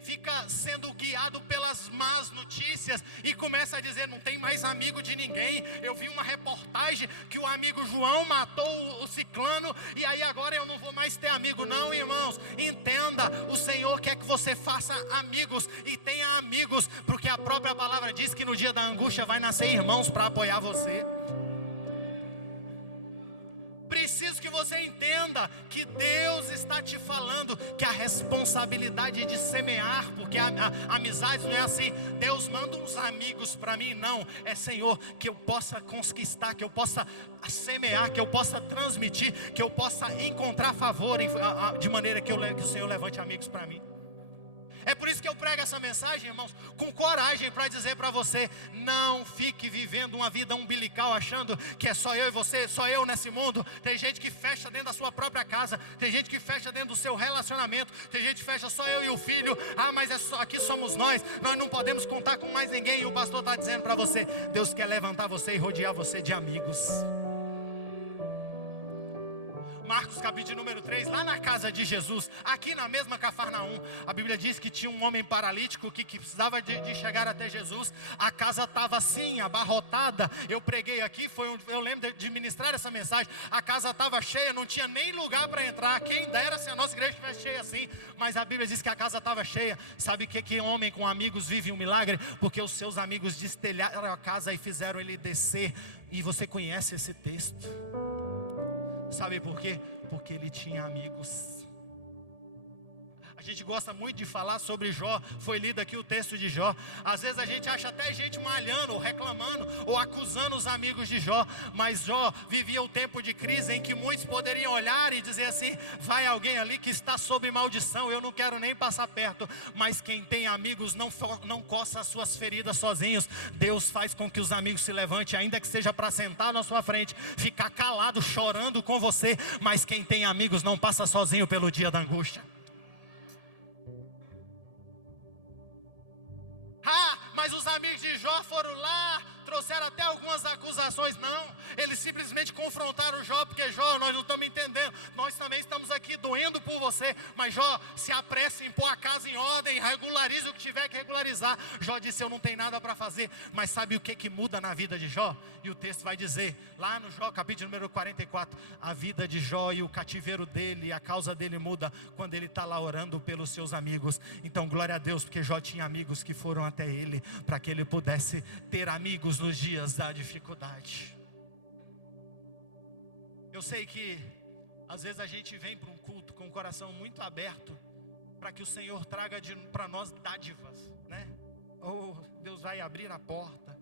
fica sendo guiado pelas más notícias e começa a dizer: não tem mais amigo de ninguém. Eu vi uma reportagem que o amigo João matou o ciclano e aí agora eu não vou mais ter amigo. Não, irmãos, entenda, o Senhor quer que você faça amigos e tenha amigos, porque a própria palavra diz que no dia da angústia vai nascer irmãos para apoiar você. Preciso que você entenda que Deus está te falando que a responsabilidade de semear, porque a amizade não é assim: Deus manda uns amigos para mim. Não, é Senhor, que eu possa conquistar, que eu possa semear, que eu possa transmitir, que eu possa encontrar favor de maneira que o Senhor levante amigos para mim. É por isso que eu prego essa mensagem, irmãos, com coragem para dizer para você: não fique vivendo uma vida umbilical achando que é só eu e você, só eu nesse mundo. Tem gente que fecha dentro da sua própria casa, tem gente que fecha dentro do seu relacionamento, tem gente que fecha só eu e o filho. Mas aqui somos nós não podemos contar com mais ninguém. E o pastor está dizendo para você: Deus quer levantar você e rodear você de amigos. Marcos capítulo número 3, lá na casa de Jesus, aqui na mesma Cafarnaum, a Bíblia diz que tinha um homem paralítico que precisava de chegar até Jesus. A casa estava assim, abarrotada. Eu preguei aqui, eu lembro de ministrar essa mensagem. A casa estava cheia, não tinha nem lugar para entrar. Quem dera se a nossa igreja estivesse cheia assim. Mas a Bíblia diz que a casa estava cheia. Sabe que homem com amigos vive um milagre? Porque os seus amigos destelharam a casa e fizeram ele descer. E você conhece esse texto. Sabe por quê? Porque ele tinha amigos. A gente gosta muito de falar sobre Jó. Foi lido aqui o texto de Jó. Às vezes a gente acha até gente malhando, ou reclamando, ou acusando os amigos de Jó. Mas Jó vivia o tempo de crise em que muitos poderiam olhar e dizer assim: vai alguém ali que está sob maldição, eu não quero nem passar perto. Mas quem tem amigos não coça as suas feridas sozinhos. Deus faz com que os amigos se levantem, ainda que seja para sentar na sua frente, ficar calado, chorando com você. Mas quem tem amigos não passa sozinho pelo dia da angústia. Mas os amigos de Jó foram lá, trouxeram até algumas acusações. Não, eles simplesmente confrontaram Jó, porque Jó, nós não estamos entendendo, nós também estamos aqui doendo por você, mas Jó, se apresse em pôr a casa em ordem, regularize o que tiver que regularizar. Jó disse: eu não tenho nada para fazer. Mas sabe o que muda na vida de Jó? E o texto vai dizer, lá no Jó, capítulo número 44, a vida de Jó e o cativeiro dele, a causa dele muda quando ele está lá orando pelos seus amigos. Então glória a Deus, porque Jó tinha amigos que foram até ele, para que ele pudesse ter amigos nos dias da dificuldade. Eu sei que às vezes a gente vem para um culto com o coração muito aberto, para que o Senhor traga para nós dádivas, né? Deus vai abrir a porta,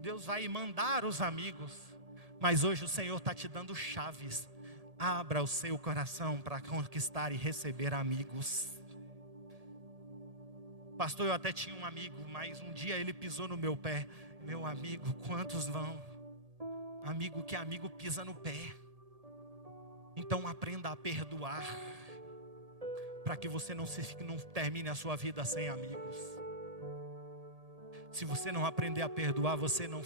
Deus vai mandar os amigos. Mas hoje o Senhor está te dando chaves. Abra o seu coração para conquistar e receber amigos. Pastor, eu até tinha um amigo, mas um dia ele pisou no meu pé. Meu amigo, quantos vão? Amigo que amigo pisa no pé. Então aprenda a perdoar, para que você não termine a sua vida sem amigos. Se você não aprender a perdoar, você não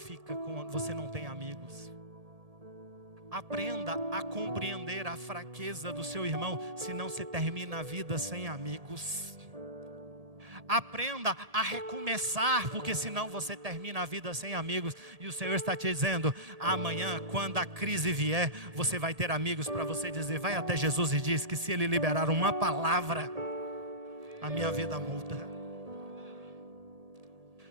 tem amigos. Aprenda a compreender a fraqueza do seu irmão, senão você termina a vida sem amigos. Aprenda a recomeçar, porque senão você termina a vida sem amigos. E o Senhor está te dizendo: amanhã, quando a crise vier, você vai ter amigos para você dizer. Vai até Jesus e diz que se Ele liberar uma palavra, a minha vida muda.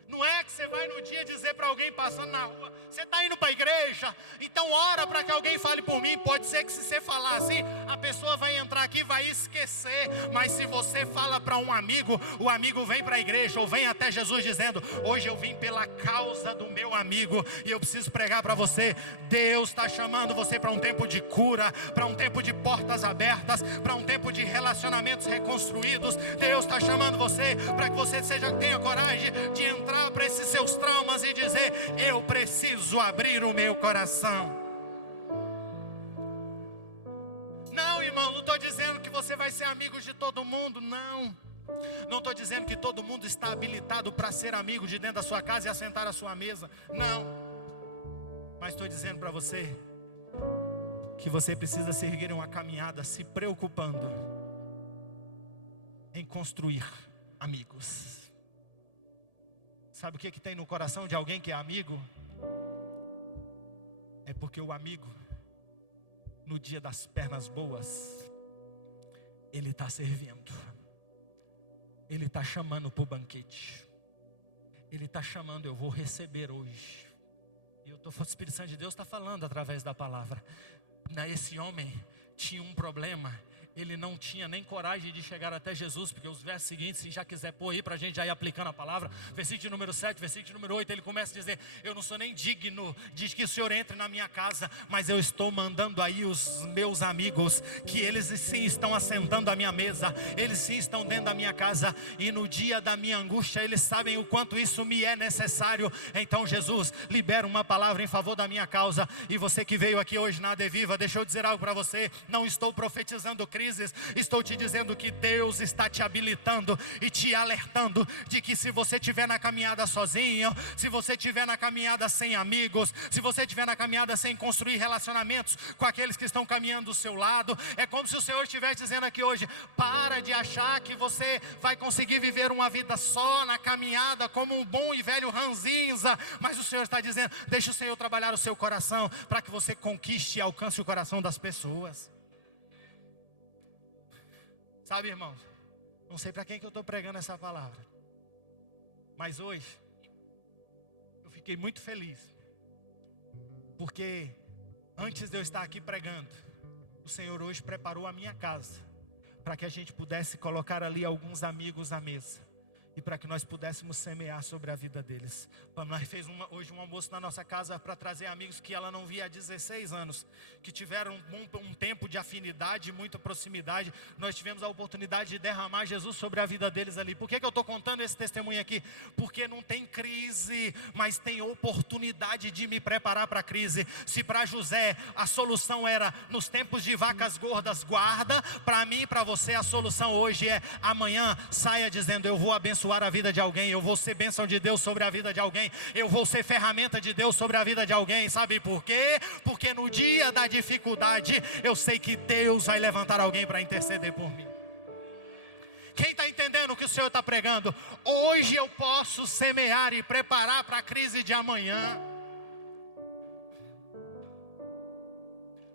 Não é que você vai no dia dizer para alguém passando na rua: você está indo para a igreja, então ora para que alguém fale por mim. Pode ser que se você falar assim, a pessoa vai entrar aqui e vai esquecer. Mas se você fala para um amigo, o amigo vem para a igreja ou vem até Jesus dizendo: hoje eu vim pela causa do meu amigo e eu preciso pregar para você. Deus está chamando você para um tempo de cura, para um tempo de portas abertas, para um tempo de relacionamentos reconstruídos. Deus está chamando você para que você tenha coragem de entrar para esses seus traumas e dizer: eu preciso abrir o meu coração. Não, irmão, não estou dizendo que você vai ser amigo de todo mundo, não. Não estou dizendo que todo mundo está habilitado para ser amigo de dentro da sua casa e assentar à sua mesa, não. Mas estou dizendo para você que você precisa seguir uma caminhada se preocupando em construir amigos. Sabe o que tem no coração de alguém que é amigo? É porque o amigo, no dia das pernas boas, ele está servindo. Ele está chamando para o banquete. Ele está chamando: eu vou receber hoje. E o Espírito Santo de Deus está falando através da palavra. Esse homem tinha um problema. Ele não tinha nem coragem de chegar até Jesus, porque os versos seguintes, se já quiser pôr aí para a gente já ir aplicando a palavra, versículo número 7, versículo número 8, ele começa a dizer: eu não sou nem digno de que o Senhor entre na minha casa, mas eu estou mandando aí os meus amigos, que eles sim estão assentando à minha mesa, eles sim estão dentro da minha casa, e no dia da minha angústia, eles sabem o quanto isso me é necessário. Então Jesus libera uma palavra em favor da minha causa. E você que veio aqui hoje na AD Viva, deixa eu dizer algo para você. Não estou profetizando crises, estou te dizendo que Deus está te habilitando e te alertando de que se você estiver na caminhada sozinho, se você estiver na caminhada sem amigos, se você estiver na caminhada sem construir relacionamentos com aqueles que estão caminhando do seu lado, é como se o Senhor estivesse dizendo aqui hoje: para de achar que você vai conseguir viver uma vida só na caminhada como um bom e velho ranzinza. Mas o Senhor está dizendo: deixa o Senhor trabalhar o seu coração para que você conquiste e alcance o coração das pessoas. Sabe, irmãos, não sei para quem que eu estou pregando essa palavra, mas hoje eu fiquei muito feliz, porque antes de eu estar aqui pregando, o Senhor hoje preparou a minha casa para que a gente pudesse colocar ali alguns amigos à mesa e para que nós pudéssemos semear sobre a vida deles. Nós fez hoje um almoço na nossa casa para trazer amigos que ela não via há 16 anos, que tiveram um tempo de afinidade, muita proximidade. Nós tivemos a oportunidade de derramar Jesus sobre a vida deles ali. Por que eu estou contando esse testemunho aqui? Porque não tem crise, mas tem oportunidade de me preparar para a crise. Se para José a solução era nos tempos de vacas gordas, guarda, para mim e para você a solução hoje é: amanhã saia dizendo: eu vou abençoar a vida de alguém, eu vou ser bênção de Deus sobre a vida de alguém, eu vou ser ferramenta de Deus sobre a vida de alguém. Sabe por quê? Porque no dia da dificuldade eu sei que Deus vai levantar alguém para interceder por mim. Quem está entendendo o que o Senhor está pregando? Hoje eu posso semear e preparar para a crise de amanhã.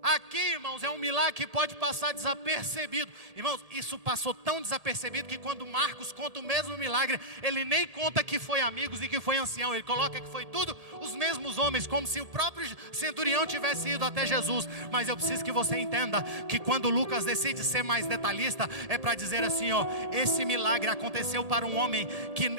Aqui, irmãos, é um milagre que pode passar desapercebido. Irmãos, isso passou tão desapercebido que quando Marcos conta o mesmo milagre, ele nem conta que foi amigos e que foi ancião. Ele coloca que foi tudo os mesmos homens, como se o próprio centurião tivesse ido até Jesus. Mas eu preciso que você entenda que quando Lucas decide ser mais detalhista, é para dizer assim, ó: esse milagre aconteceu para um homem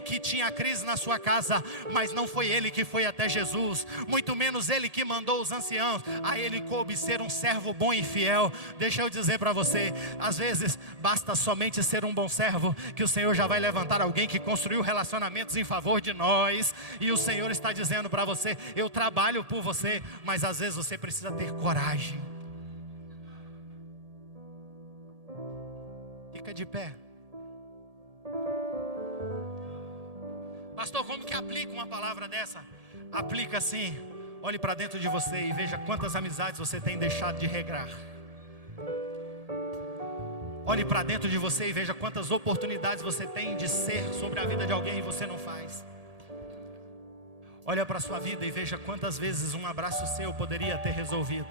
que tinha crise na sua casa, mas não foi ele que foi até Jesus, muito menos ele que mandou os anciãos. A ele coube ser um servo bom e fiel. Deixa eu dizer para você, às vezes basta somente ser um bom servo, que o Senhor já vai levantar alguém que construiu relacionamentos em favor de nós. E o Senhor está dizendo para você: eu trabalho por você, mas às vezes você precisa ter coragem. Fica de pé. Pastor, como que aplica uma palavra dessa? Aplica assim: olhe para dentro de você e veja quantas amizades você tem deixado de regrar. Olhe para dentro de você e veja quantas oportunidades você tem de ser sobre a vida de alguém e você não faz. Olha para a sua vida e veja quantas vezes um abraço seu poderia ter resolvido.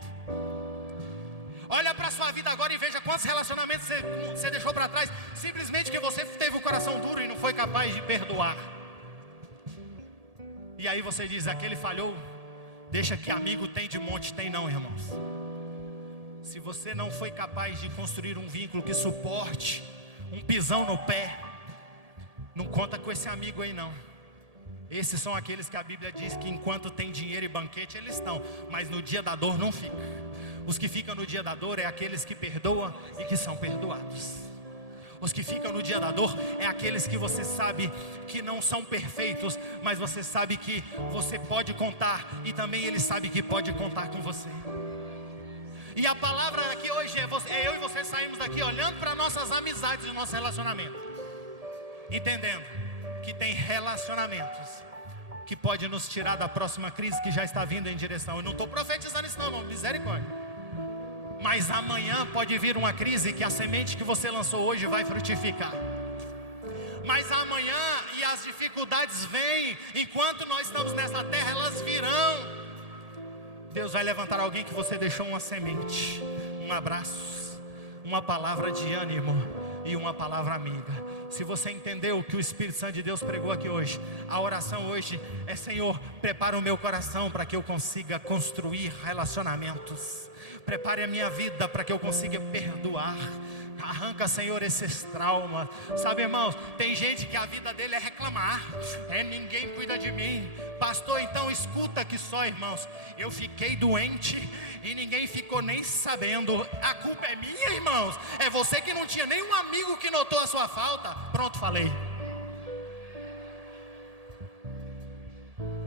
Olha para a sua vida agora e veja quantos relacionamentos você deixou para trás, simplesmente que você teve o coração duro e não foi capaz de perdoar. E aí você diz: aquele falhou. Deixa que amigo tem de monte. Tem não, irmãos. Se você não foi capaz de construir um vínculo que suporte um pisão no pé, não conta com esse amigo aí não. Esses são aqueles que a Bíblia diz que enquanto tem dinheiro e banquete eles estão, mas no dia da dor não fica. Os que ficam no dia da dor é aqueles que perdoam e que são perdoados. Os que ficam no dia da dor é aqueles que você sabe que não são perfeitos, mas você sabe que você pode contar, e também ele sabe que pode contar com você. E a palavra aqui hoje é eu e você saímos daqui olhando para nossas amizades e nosso relacionamento, entendendo que tem relacionamentos que pode nos tirar da próxima crise que já está vindo em direção. Eu não estou profetizando isso não, misericórdia. Mas amanhã pode vir uma crise que a semente que você lançou hoje vai frutificar. Mas amanhã e as dificuldades vêm, enquanto nós estamos nessa terra, elas virão. Deus vai levantar alguém que você deixou uma semente, um abraço, uma palavra de ânimo e uma palavra amiga. Se você entendeu o que o Espírito Santo de Deus pregou aqui hoje, a oração hoje é: Senhor, prepara o meu coração para que eu consiga construir relacionamentos. Prepare a minha vida para que eu consiga perdoar. Arranca, Senhor, esses traumas. Sabe, irmãos, tem gente que a vida dele é reclamar. Ninguém cuida de mim. Pastor, então escuta que só, irmãos, eu fiquei doente e ninguém ficou nem sabendo. A culpa é minha, irmãos. É você que não tinha nenhum amigo que notou a sua falta. Pronto, falei.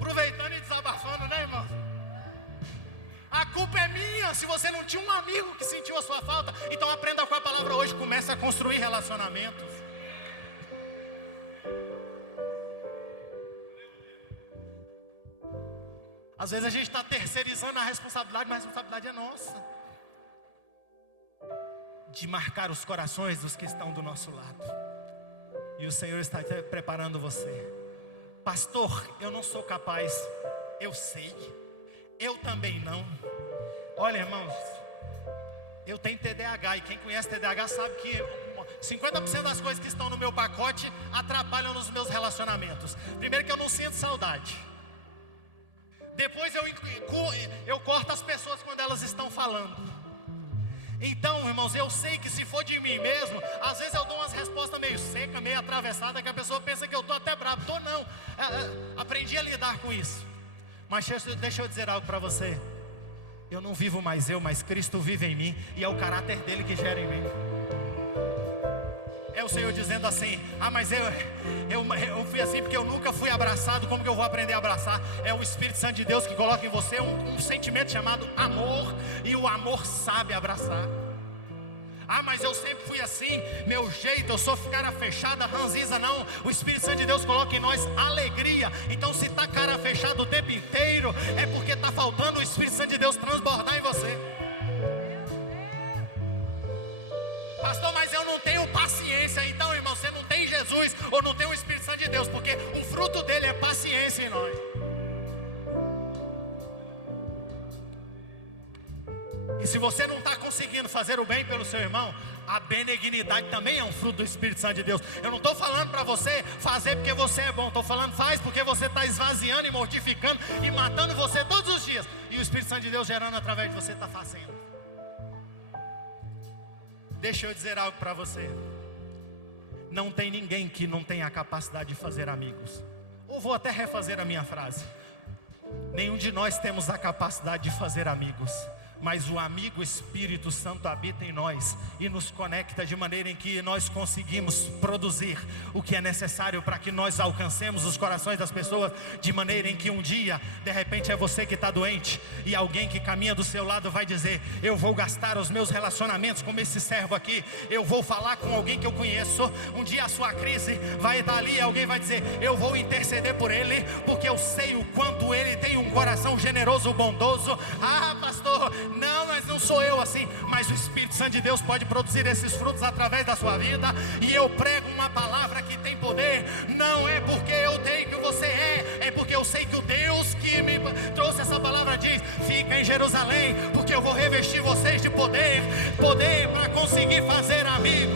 Aproveitando e desabafando, né, irmãos? A culpa é minha se você não tinha um amigo que sentiu a sua falta. Então aprenda com a palavra hoje. Comece a construir relacionamentos. Às vezes a gente está terceirizando a responsabilidade, mas a responsabilidade é nossa, de marcar os corações dos que estão do nosso lado. E o Senhor está preparando você. Pastor, eu não sou capaz. Eu sei. Eu também não. Olha, irmãos, eu tenho TDAH, e quem conhece TDAH sabe que 50% das coisas que estão no meu pacote atrapalham nos meus relacionamentos. Primeiro, que eu não sinto saudade. Depois eu corto as pessoas quando elas estão falando. Então, irmãos, eu sei que se for de mim mesmo, às vezes eu dou umas respostas meio secas, meio atravessadas, que a pessoa pensa que eu estou até bravo. Estou não. Aprendi a lidar com isso. Mas deixa eu dizer algo para você. Eu não vivo mais eu, mas Cristo vive em mim. E é o caráter dele que gera em mim. É o Senhor dizendo assim: mas eu fui assim porque eu nunca fui abraçado. Como que eu vou aprender a abraçar? É o Espírito Santo de Deus que coloca em você um sentimento chamado amor. E o amor sabe abraçar. Mas eu sempre fui assim, meu jeito, eu sou cara fechada, ranziza. Não, o Espírito Santo de Deus coloca em nós alegria. Então se está cara fechada o tempo inteiro, é porque está faltando o Espírito Santo de Deus transbordar em você. Pastor, mas eu não tenho paciência. Então, irmão, você não tem Jesus ou não tem o Espírito Santo de Deus, porque o fruto dele é paciência em nós. E se você não está conseguindo fazer o bem pelo seu irmão, a benignidade também é um fruto do Espírito Santo de Deus. Eu não estou falando para você fazer porque você é bom. Estou falando, faz porque você está esvaziando e mortificando e matando você todos os dias. E o Espírito Santo de Deus gerando através de você está fazendo. Deixa eu dizer algo para você. Não tem ninguém que não tenha a capacidade de fazer amigos. Ou vou até refazer a minha frase. Nenhum de nós temos a capacidade de fazer amigos, mas o amigo Espírito Santo habita em nós e nos conecta de maneira em que nós conseguimos produzir o que é necessário para que nós alcancemos os corações das pessoas, de maneira em que um dia, de repente é você que está doente e alguém que caminha do seu lado vai dizer: eu vou gastar os meus relacionamentos como esse servo aqui, eu vou falar com alguém que eu conheço. Um dia a sua crise vai estar ali e alguém vai dizer: eu vou interceder por ele, porque eu sei o quanto ele tem um coração generoso, bondoso. Ah, pastor, não, mas não sou eu assim. Mas o Espírito Santo de Deus pode produzir esses frutos através da sua vida. E eu prego uma palavra que tem poder. Não é porque eu tenho que você é porque eu sei que o Deus que me trouxe essa palavra diz: fica em Jerusalém, porque eu vou revestir vocês de poder para conseguir fazer amigo.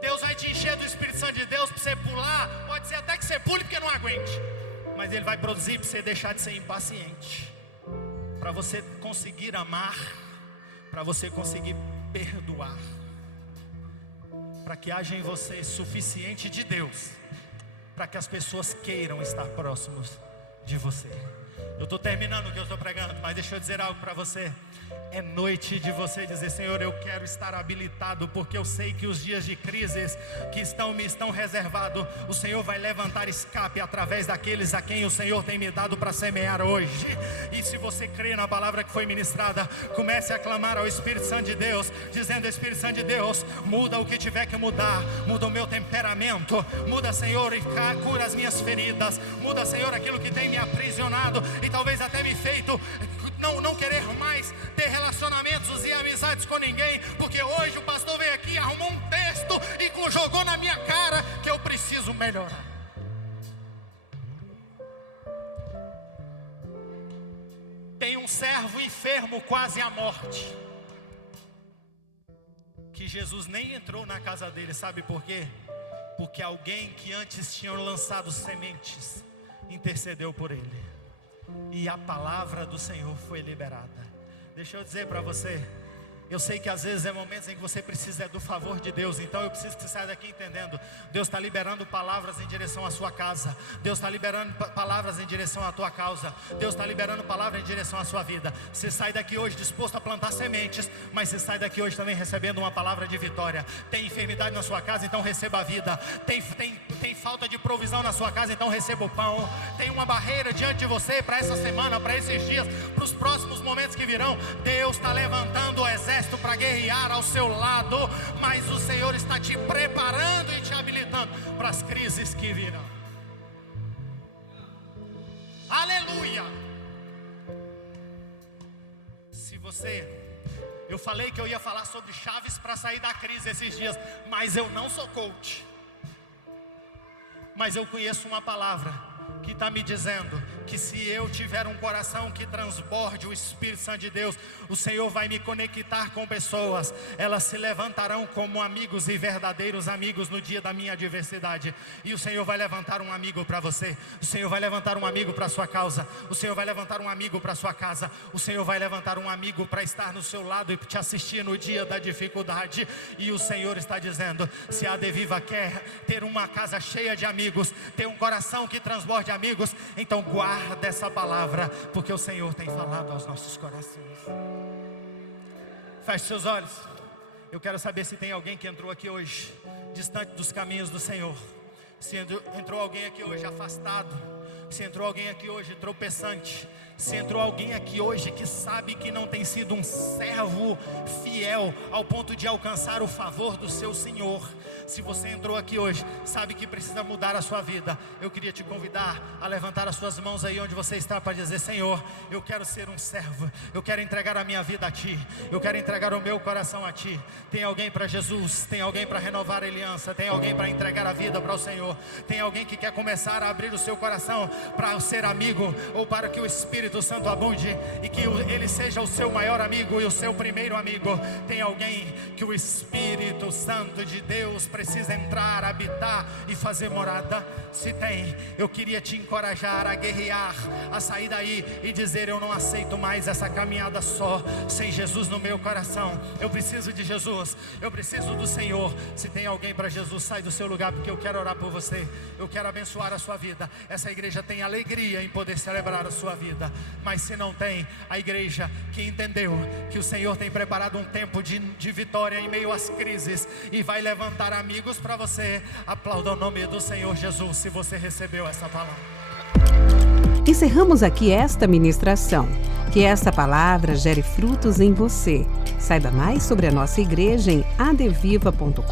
Deus vai te encher do Espírito Santo de Deus para você pular. Pode ser até que você pule porque não aguente, mas Ele vai produzir para você deixar de ser impaciente, para você conseguir amar, para você conseguir perdoar, para que haja em você suficiente de Deus, para que as pessoas queiram estar próximos de você. Eu estou terminando o que eu estou pregando, mas deixa eu dizer algo para você. É noite de você dizer: Senhor, eu quero estar habilitado, porque eu sei que os dias de crises que me estão reservados, o Senhor vai levantar escape através daqueles a quem o Senhor tem me dado para semear hoje. E se você crê na palavra que foi ministrada, comece a clamar ao Espírito Santo de Deus, dizendo: Espírito Santo de Deus, muda o que tiver que mudar, muda o meu temperamento, muda, Senhor, e cura as minhas feridas, muda, Senhor, aquilo que tem me aprisionado e talvez até me feito não querer mais ter relacionamentos e amizades com ninguém, porque hoje o pastor veio aqui, arrumou um texto e jogou na minha cara que eu preciso melhorar. Tem um servo enfermo quase à morte, que Jesus nem entrou na casa dele. Sabe por quê? Porque alguém que antes tinha lançado sementes intercedeu por ele, e a palavra do Senhor foi liberada. Deixa eu dizer para você, eu sei que às vezes é momentos em que você precisa do favor de Deus. Então eu preciso que você saia daqui entendendo: Deus está liberando palavras em direção à sua casa, Deus está liberando palavras em direção à tua causa, Deus está liberando palavras em direção à sua vida. Você sai daqui hoje disposto a plantar sementes, mas você sai daqui hoje também recebendo uma palavra de vitória. Tem enfermidade na sua casa, então receba a vida. Tem falta de provisão na sua casa, então receba o pão. Tem uma barreira diante de você para essa semana, para esses dias, para os próximos momentos que virão. Deus está levantando o exército para guerrear ao seu lado, mas o Senhor está te preparando e te habilitando para as crises que virão. Aleluia! Eu falei que eu ia falar sobre chaves para sair da crise esses dias, mas eu não sou coach. Mas eu conheço uma palavra que está me dizendo que se eu tiver um coração que transborde o Espírito Santo de Deus, o Senhor vai me conectar com pessoas. Elas se levantarão como amigos e verdadeiros amigos no dia da minha adversidade. E o Senhor vai levantar um amigo para você. O Senhor vai levantar um amigo para a sua causa. O Senhor vai levantar um amigo para a sua casa. O Senhor vai levantar um amigo para estar no seu lado e te assistir no dia da dificuldade. E o Senhor está dizendo: se a Adeviva quer ter uma casa cheia de amigos, ter um coração que transborde amigos, então guarda essa palavra, porque o Senhor tem falado aos nossos corações. Feche seus olhos. Eu quero saber se tem alguém que entrou aqui hoje distante dos caminhos do Senhor. Se entrou alguém aqui hoje afastado, se entrou alguém aqui hoje tropeçante, se entrou alguém aqui hoje que sabe que não tem sido um servo fiel ao ponto de alcançar o favor do seu Senhor. Se você entrou aqui hoje, sabe que precisa mudar a sua vida, eu queria te convidar a levantar as suas mãos aí onde você está, para dizer: Senhor, eu quero ser um servo, eu quero entregar a minha vida a Ti, eu quero entregar o meu coração a Ti. Tem alguém para Jesus, tem alguém para renovar a aliança, tem alguém para entregar a vida para o Senhor, tem alguém que quer começar a abrir o seu coração para ser amigo, ou para que o Espírito Santo abunde e que Ele Ele seja o seu maior amigo e o seu primeiro amigo. Tem alguém que o Espírito Santo de Deus precisa entrar, habitar e fazer morada? Se tem, eu queria te encorajar a guerrear, a sair daí e dizer: eu não aceito mais essa caminhada só, sem Jesus no meu coração. Eu preciso de Jesus, eu preciso do Senhor. Se tem alguém para Jesus, sai do seu lugar, porque eu quero orar por você. Eu quero abençoar a sua vida. Essa igreja tem alegria em poder celebrar a sua vida. Mas se não tem, a igreja que entendeu que o Senhor tem preparado um tempo de vitória em meio às crises e vai levantar amigos para você, aplauda o nome do Senhor Jesus, se você recebeu essa palavra. Encerramos aqui esta ministração. Que esta palavra gere frutos em você. Saiba mais sobre a nossa igreja em adviva.com.br.